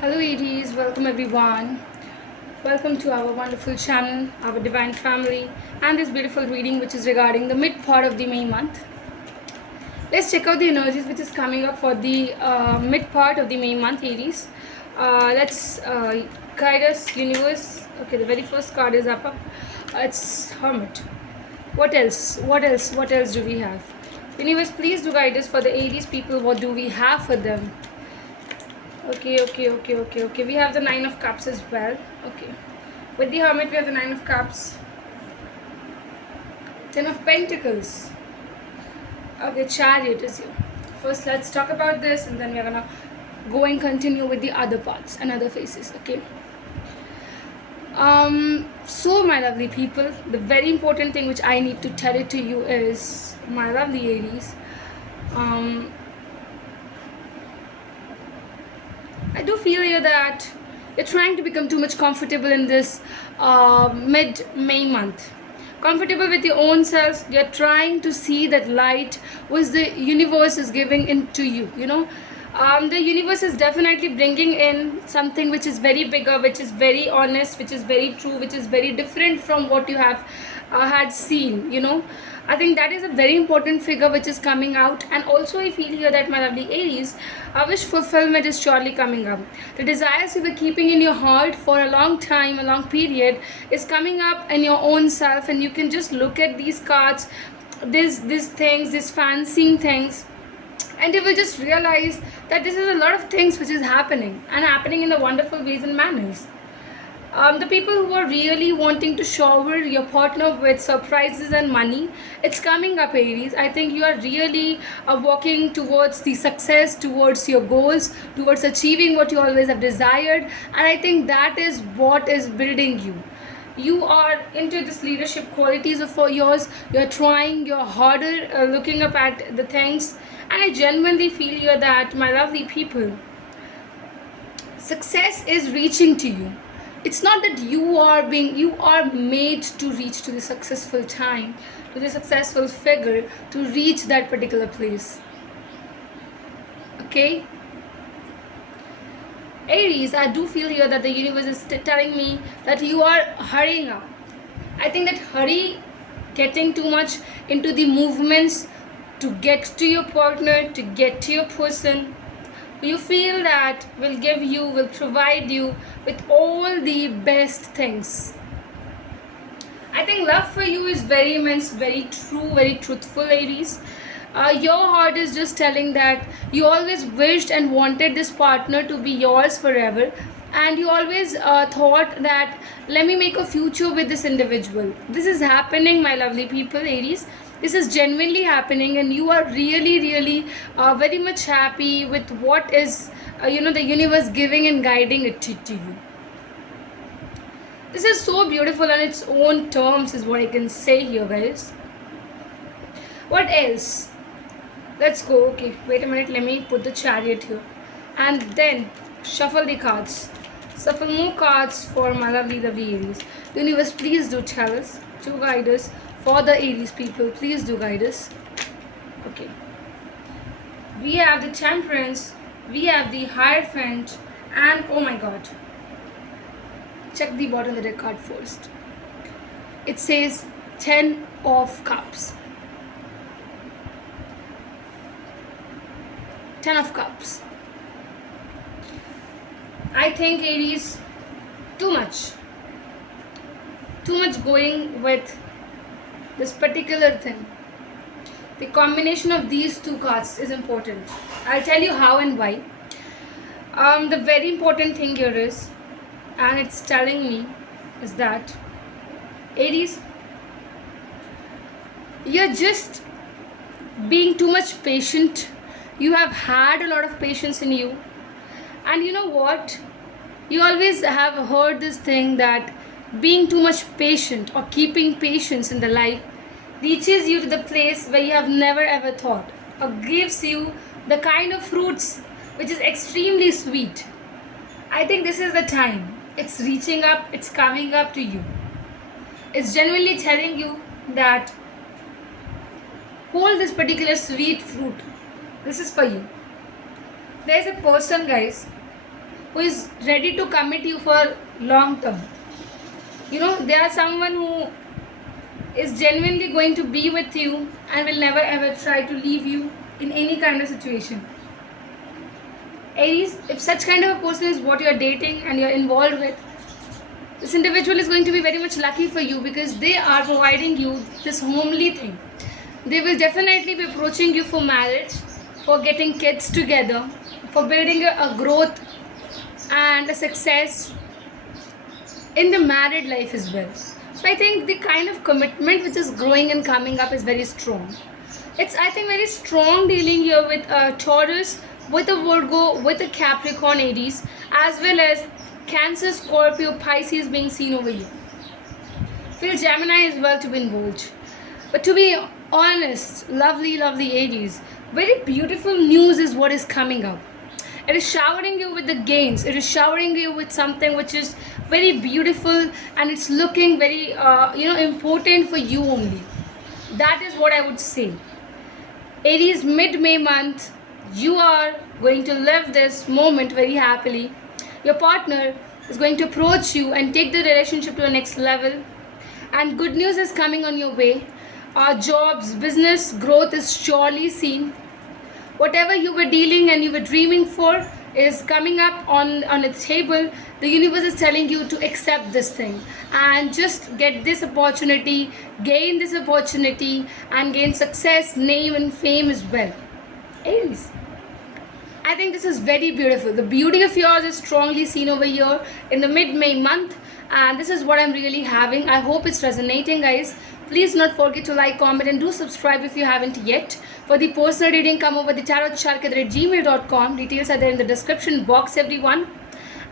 Hello, Aries. Welcome, everyone. Welcome to our wonderful channel, our divine family, and this beautiful reading, which is regarding the mid part of the May month. Let's check out the energies which is coming up for the mid part of the May month, Aries. Let's guide us, universe. Okay, the very first card is up. It's Hermit. What else? What else? What else do we have? Universe, please do guide us for the Aries people. What do we have for them? Okay. We have the Nine of Cups as well. Okay. With the Hermit, we have the Nine of Cups. Ten of Pentacles. Okay, Chariot is here. First, let's talk about this, and then we're gonna go and continue with the other parts and other faces. Okay. So my lovely people, the very important thing which I need to tell it to you is, my lovely Aries, I do feel here that you're trying to become too much comfortable in this mid-May month. Comfortable with your own self. You're trying to see that light which the universe is giving into you. The universe is definitely bringing in something which is very bigger, which is very honest, which is very true, which is very different from what you have had seen. I think that is a very important figure which is coming out. And also I feel here that, my lovely Aries, wish fulfillment is surely coming up. The desires you were keeping in your heart for a long time, a long period, is coming up in your own self. And you can just look at these cards, these things, these fancying things, and you will just realize that this is a lot of things which is happening, and happening in the wonderful ways and manners. The people who are really wanting to shower your partner with surprises and money, it's coming up, Aries. I think you are really walking towards the success, towards your goals, towards achieving what you always have desired, and I think that is what is building you. You are into this leadership qualities of yours. You're trying, you're harder, looking up at the things, and I genuinely feel here that, my lovely people, success is reaching to you. It's not that you are made to reach to the successful time, to the successful figure, to reach that particular place. Okay, Aries, I do feel here that the universe is telling me that you are hurrying up. I think that getting too much into the movements to get to your partner, to get to your person, you feel that will provide you with all the best things. I think love for you is very immense, very true, very truthful, Aries. Your heart is just telling that you always wished and wanted this partner to be yours forever, and you always thought that, let me make a future with this individual. This is happening, my lovely people, Aries. This is genuinely happening, and you are really very much happy with what is the universe giving and guiding it to you. This is so beautiful on its own terms, is what I can say here, guys. What else? Let's go. Okay, wait a minute, let me put the Chariot here, and then shuffle the cards. Shuffle more cards for my lovely Aries. The universe, please do tell us, to guide us. For the Aries people, please do guide us. Okay, we have the Temperance, we have the Hierophant, and oh my god, check the bottom of the card first. It says 10 of Cups. 10 of Cups. I think, Aries, too much going with this particular thing. The combination of these two cards is important. I'll tell you how and why. The very important thing here is, and it's telling me, is that, Aries, you're just being too much patient. You have had a lot of patience in you, and you know what, you always have heard this thing that being too much patient or keeping patience in the life reaches you to the place where you have never ever thought, or gives you the kind of fruits which is extremely sweet. I think this is the time. It's reaching up, it's coming up to you. It's genuinely telling you that, hold this particular sweet fruit. This is for you. There's a person, guys, who is ready to commit you for long term. They are someone who is genuinely going to be with you and will never ever try to leave you in any kind of situation. Aries, if such kind of a person is what you are dating and you are involved with, this individual is going to be very much lucky for you because they are providing you this homely thing. They will definitely be approaching you for marriage, for getting kids together, for building a growth and a success in the married life as well. So I think the kind of commitment which is growing and coming up is very strong. It's, I think, very strong dealing here with a Taurus, with a Virgo, with a Capricorn, Aries, as well as Cancer, Scorpio, Pisces being seen over here. Feel Gemini as well to be involved. But to be honest, lovely Aries, very beautiful news is what is coming up. It is showering you with the gains. It is showering you with something which is very beautiful and it's looking very important for you only. That is what I would say. Aries, mid-May month, you are going to live this moment very happily. Your partner is going to approach you and take the relationship to a next level. And good news is coming on your way. Jobs, business growth is surely seen. Whatever you were dealing and you were dreaming for is coming up on a table. The universe is telling you to accept this thing and just get this opportunity, gain this opportunity and gain success, name and fame as well. Aries, I think this is very beautiful. The beauty of yours is strongly seen over here in the mid-May month, and this is what I'm really having. I hope it's resonating, guys. Please not forget to like, comment and do subscribe if you haven't yet. For the personal reading, come over the tarotcharkit@gmail.com. Details are there in the description box, everyone.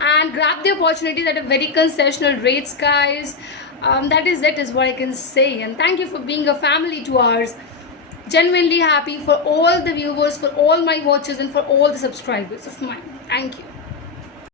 And grab the opportunity at a very concessional rates, guys. That is what I can say. And thank you for being a family to ours. Genuinely happy for all the viewers, for all my watchers and for all the subscribers of mine. Thank you.